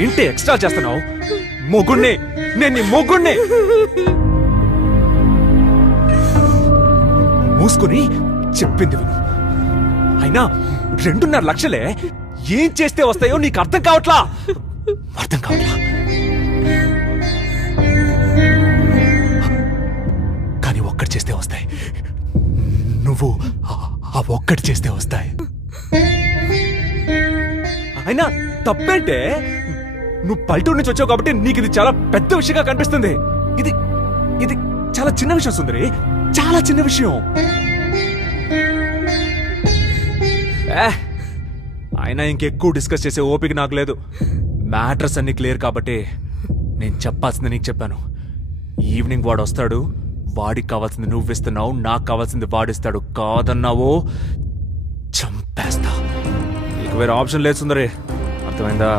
ఏంటి ఎక్స్ట్రా చేస్తున్నావు? మొగుణ్ణి, నేను నీ మొగుణ్ణి. మూసుకుని చెప్పింది విను. అయినా 2.5 లక్షలే ఏం చేస్తే వస్తాయో నీకు అర్థం కావట్లా. కానీ ఒక్కటి చేస్తే వస్తాయి. నువ్వు ఆ ఒక్కటి చేస్తే వస్తాయి. అయినా తప్పేంటే? నువ్వు పల్లెటూరు నుంచి వచ్చావు కాబట్టి నీకు ఇది చాలా పెద్ద విషయంగా కనిపిస్తుంది. ఇది ఇది చాలా చిన్న విషయం సుందరి, చాలా చిన్న విషయం. అయినా ఇంకెక్కువ డిస్కస్ చేసే ఓపిక నాకు లేదు. మ్యాటర్స్ అన్ని క్లియర్ కాబట్టి నేను చెప్పాల్సింది నీకు చెప్పాను. ఈవినింగ్ వాడు వస్తాడు, వాడికి కావాల్సింది నువ్వు ఇస్తున్నావు, నాకు కావాల్సింది వాడిస్తాడు. కాదన్నావో చంపేస్తా. నీకు వేరే ఆప్షన్ లేదు సుందరి, అర్థమైందా?